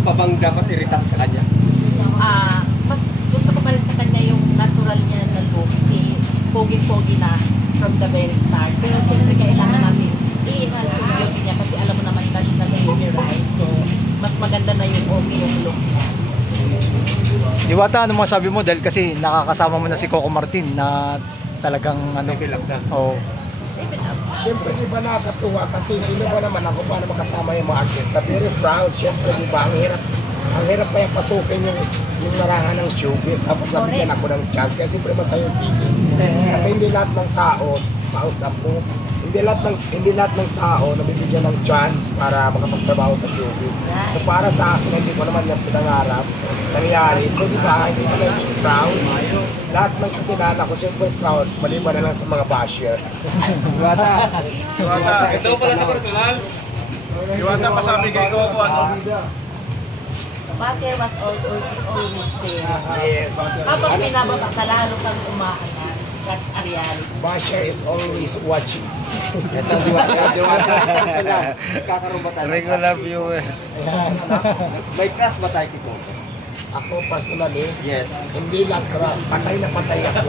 meron pa bang dapat irita sa kanya? Mas gusto ko pa rin sa kanya yung natural niya na look kasi pogi-pogi na from the very start. Pero siyempre kailangan natin i-enhance yung beauty niya kasi alam mo naman national baby, right? So, mas maganda na yung okay yung look niya. Diwata, ano masabi mo? Dahil kasi nakakasama mo na si Coco Martin na talagang ano. Bilang na. Oo. Siyempre, di ba nakakatuwa kasi sino ba naman ako paano makasama yung mga artista? Very proud. Siyempre, di ba, ang hirap pa yung pasukin yung larangan ng showbiz. Tapos nabigyan ako ng chance. Kaya siyempre masaya yung feelings. Kasi hindi lahat ng tao, mausap mo, hindi lahat ng tao nabibigyan ng chance para makapagtrabaho sa showbiz. So para sa akin, hindi ko naman yung pinangarap nangyari. So di ba, hindi ko naging proud. Lahat ng kakilala ko, siyempre proud. Maliban na lang sa mga basher. Diwata. Ito pala sa personal. Diwata, pasabi kay Coco, ano? Basher was always there. Yes. Kapag pinababa ka, lalo kang umaangat. That's a reality. Basher is always watching. Ito, Diwata. Personal. Kakaroon ba tayo? Regular viewers. May crush ba tayo kiko? Ako personally, Yes. hindi lang crush. Patay na patay ako.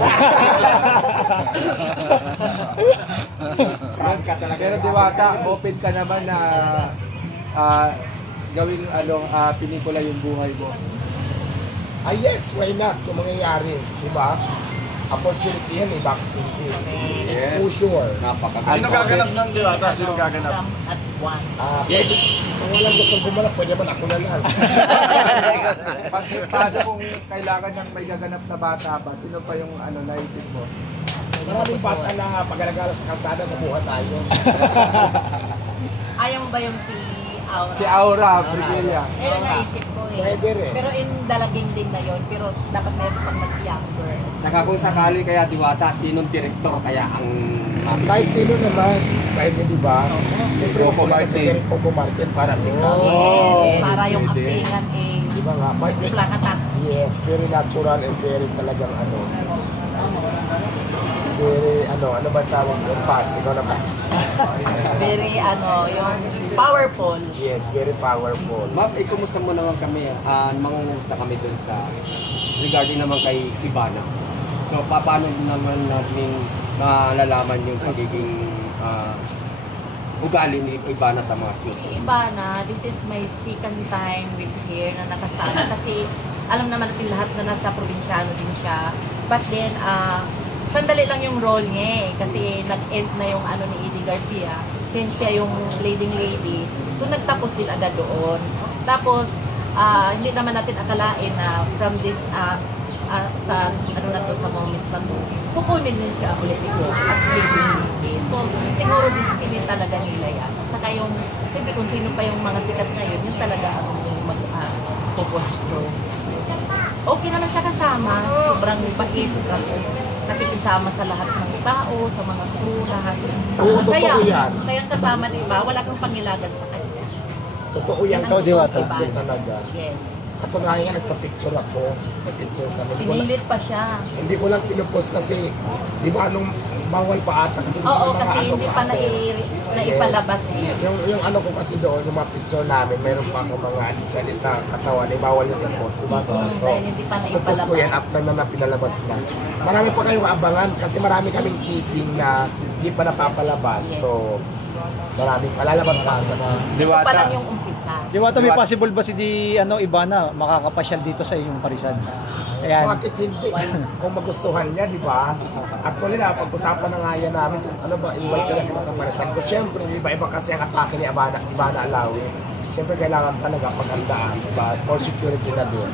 Frank ka talaga. Pero Diwata, open ka naman na gawing pelikula yung buhay mo. Yes, why not? Kung mangyayari, di ba? Opportunity yan eh, bakit hindi? Exposure. Napakaganda. Sino gaganap ng Diwata? Sino gaganap? Come at once. Pwede, kung walang gusto gumanap, pwede man ako na lang. Paano kung kailangan ng may gaganap na bata pa, sino pa yung naisip mo? Maraming bata na pag-alagala sa kalsada, mabuha tayo. Ayaw mo ba yung si Aura? Si Aura, Brigilla. Naisip ko eh. Pwede rin. Pero in dalaging din na yon, pero dapat meron pang mas younger. Saka kung sakali kaya Diwata, sinong direktor kaya ang Kahit sino naman, kahit di ba? Siyempre, Coco ako kasi Martin. Coco Martin para si Yes, para yung Pwede. actingan eh. Di ba nga? Simple katak. Yes, very natural and very talagang very ano ba tawag yung pass? Ikaw naman. Very yung powerful. Yes, very powerful. Ma'am, kumusta mo naman kami? Mangungumusta kami dun sa regarding naman kay Ivana. So, paano naman namin malalaman yung pagiging ugali ni Ivana sa mga shoot? Iba na, this is my second time with her na nakasama kasi alam naman natin lahat na nasa probinsyano din siya. But then, sandali lang yung role niya eh, kasi nag-end na yung ni Eddie Garcia since siya yung leading lady. So nagtapos din agad doon. Tapos hindi naman natin akalain na from this sa sa moment na to, kukunin din siya ulit ito as leading lady. So siguro discipline talaga nila yan. At saka yung, siyempre kung sino pa yung mga sikat ngayon, yun talaga ang mag-poposto. Okay naman siya kasama, sobrang bait, sobrang nakikisama sa lahat ng tao, sa mga crew, lahat. Oo, Masaya, totoo yan. masayang kasama, di ba? Wala kang pangilagan sa kanya. Totoo yan. Yan ang Ikaw, Diwata. iba. Yun talaga. Yes. Katunayan nga, nagpa-picture ako. Nagpa-picture kami. Pinilit pa siya. Hindi ko lang pinupost kasi, di ba, nung bawal pa ata kasi Oo, mga kasi hindi pa naipalabas eh. Yung ano ko kasi doon, yung mga picture namin, meron pa ako mga alis-alis sa katawan, eh, bawal yung i-post, di ba? So, Dahil hindi pa i-post ko yan naipalabas. after na pinalabas na. Marami pa kayong abangan kasi marami kaming taping na hindi pa napapalabas. Yes. So, maraming palalabas pa sa mga. Ito pa lang Diwata, yung umpisa. Diwata, may possible ba si Ivana makakapasyal dito sa iyong parisan? Ayan. Bakit hindi? Kung magustuhan niya, di ba? Actually na, pag-usapan na nga yan namin kung ano ba, invite ka na kita sa parisan ko. Siyempre, iba-iba kasi ang atake ni Ivana Alawi. Siyempre, kailangan talaga paghandaan, di ba? For security na din.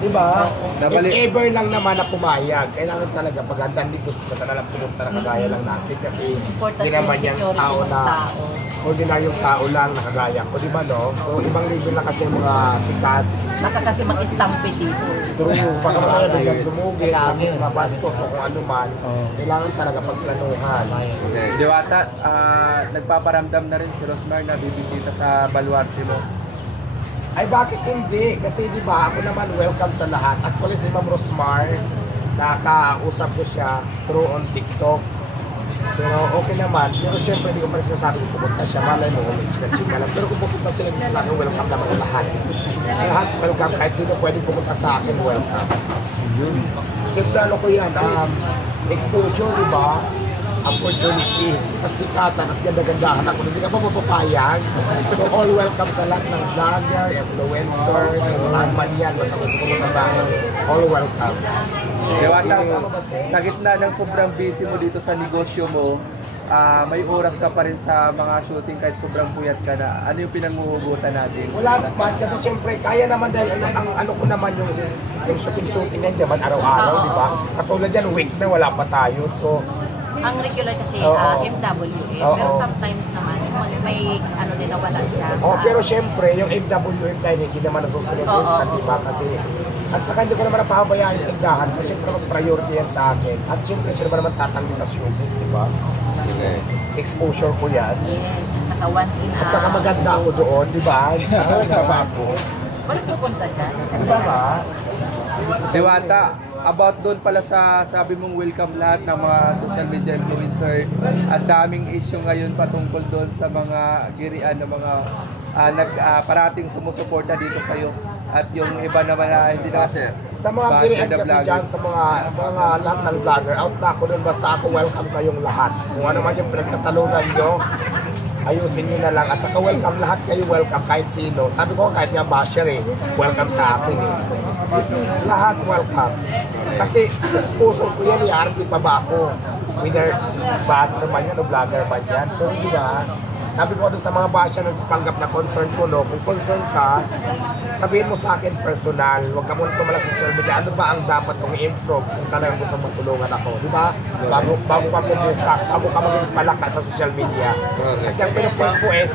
Di ba? If ever lang naman na pumayag, kailangan talaga paghandaan. Hindi gusto ka sana lang pumunta na kagaya lang natin kasi Important hindi naman yung yan security tao ng na tao. ordinaryong tao lang na kagaya ko, di ba no? So, ibang level na kasi yung mga sikat. Baka kasi mag-stampede dito. True, baka mga biglang dumugin, tapos mabastos o kung ano man, kailangan talaga pagplanuhan. Diwata, nagpaparamdam na rin si Rosmar na bibisita sa baluarte mo. Ay bakit hindi? Kasi di ba ako naman welcome sa lahat. Actually si Ma'am Rosmar, nakausap ko siya through on TikTok. Pero okay naman. Pero syempre hindi ko pa rin sinasabi kung pupunta siya. Malay mo, chika-chika lang. Pero kung pupunta sila dito sa akin, welcome naman ang lahat. Lahat welcome, kahit sino pwede pumunta sa akin, welcome. Siyempre ano ko yan, exposure, di ba? Opportunities, at sikatan at ganda-gandahan ako. Hindi ka pa mapapayag. So all welcome sa lahat ng vlogger, influencer, lahat man yan. Basta gusto pumunta sa akin, all welcome. Diwata, sa gitna ng sobrang busy mo dito sa negosyo mo, may oras ka pa rin sa mga shooting kahit sobrang puyat ka na. Ano yung pinanghuhugutan natin? Wala naman, kasi siyempre, kaya naman dahil ang ano ko naman yung shooting na hindi naman araw-araw, di ba? Katulad yan, week na wala pa tayo. So, Ang regular kasi Oo. MWF, Oo. pero sometimes naman may ano din nawala siya. oh, sa- pero siyempre, yung MWM na hindi naman nasusunod Oo. minsan, di ba? Kasi, at saka hindi ko naman napahabayaan yung tindahan kasi siyempre mas priority yan sa akin. At siyempre, sila ba naman tatanggi sa showbiz, di ba? Exposure ko yan. Yes, at saka once in At saka maganda ako doon, di ba? Nagtaba ako. Walang pupunta dyan. Di ba nga? Diwata, about doon pala sa sabi mong welcome lahat ng mga social media influencer. Ang daming issue ngayon patungkol doon sa mga girian ng mga parating sumusuporta dito sa iyo. At yung iba naman na hindi na share. Sa mga Basher kirian the kasi vlogger. dyan, sa mga lahat ng vlogger, out na ako doon, basta ako welcome kayong lahat. Kung ano man yung pinagtatalunan nyo, ayusin nyo na lang. At saka welcome lahat kayo, welcome kahit sino. Sabi ko kahit nga basher welcome sa akin Lahat welcome. Kasi sponsor ko yan, i-arty pa ba ako? Whether vlogger man yan o vlogger man yan. Pero di ba, sabi ko doon sa mga basher na nagpanggap na concern ko, no? Kung concern ka, sabihin mo sa akin personal, huwag ka muna tumalak sa social media. Ano ba ang dapat kong i-improve kung talagang gusto mong tulungan ako? Di ba? Bago ka pumunta, bago ka maging palaka sa social media. Kasi ang pinapunta ko is,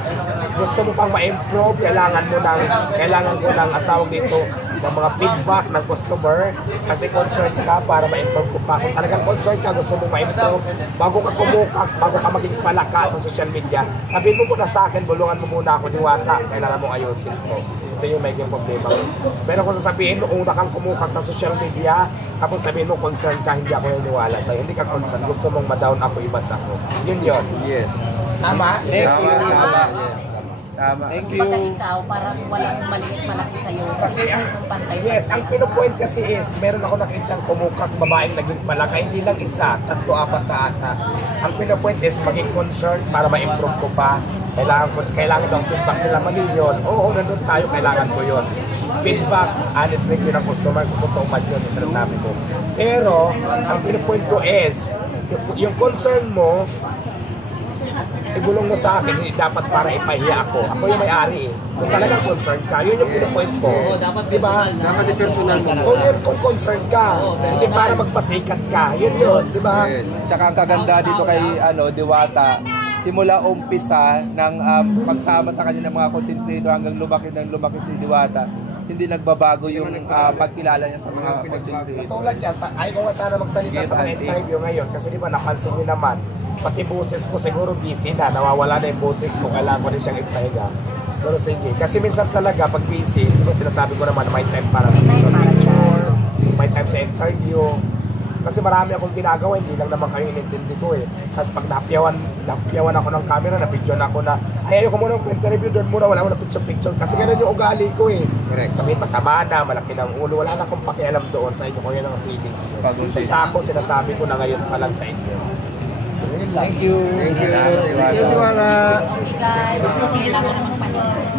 gusto mo pang ma-improve, kailangan ko ng ang tawag dito, ng mga feedback ng customer kasi concerned ka para ma-improve ko pa. Kung talagang concerned ka, gusto mo ma-improve, bago ka kumukak, bago ka maging palaka sa social media, sabihin mo muna sa akin, bulungan mo muna ako, Diwata, kailangan mong ayusin ko. Ito yung may problema ko. Pero kung sasabihin mo, una kang kumukak sa social media, tapos sabihin mo, concerned ka, hindi ako naniniwala sa'yo. Hindi ka concerned, gusto mong ma-down ako, ibas ako. Yun yun. Yes. Tama? Tama. Thank Kumbaga you. ikaw, parang walang maliit malaki sa'yo. Kasi ang pantay. yes, ang pinupoint kasi is, meron ako nakitang kumukak babaeng naging palaka, hindi lang isa, 3, 4 na ata. Ang pinupoint is maging concern para ma-improve ko pa. Kailangan daw ang feedback nila mali yun. Oo, nandun tayo, kailangan ko yun. Feedback, honestly, yun ang customer, kung totoo man yun, yung sinasabi ko. Pero, ang pinupoint ko is, yung concern mo, ibulong mo sa akin, hindi dapat para ipahiya ako. Ako yung may-ari Kung talagang concerned ka, yun yung pinupoint ko. Diba? Dapat i-personal mo na. Kung concerned ka, hindi para magpasikat ka. Yun, diba? Tsaka ang kaganda dito kay Diwata, simula umpisa ng pagsama sa kanya ng mga content creator hanggang lumaki si Diwata, hindi nagbabago yung pagkilala niya sa mga content creator. Tulad yan, ayaw ko nga sana magsalita sa mga interview ngayon kasi di ba napansin nyo naman, pati boses ko siguro busy na, nawawala na yung boses ko, kailangan ko rin siyang ipahinga. Pero sige, kasi minsan talaga pag busy, di ba sinasabi ko naman may time para sa picture, may time sa interview. Kasi marami akong ginagawa, hindi lang naman kayo inintindi ko Tapos pag napiyawan ako ng camera, napidyon ako na, ay ayoko muna interview doon muna, wala mo na picture. Kasi ganun yung ugali ko Correct. Sabihin masama na, malaki ng ulo, wala na akong pakialam doon sa inyo, kung yan ang feelings yun. Pag-usin. Sa ako, sinasabi ko na ngayon pa lang sa inyo. Thank you. Thank you. Thank you, Diwala. Okay guys, kailangan naman pahinga.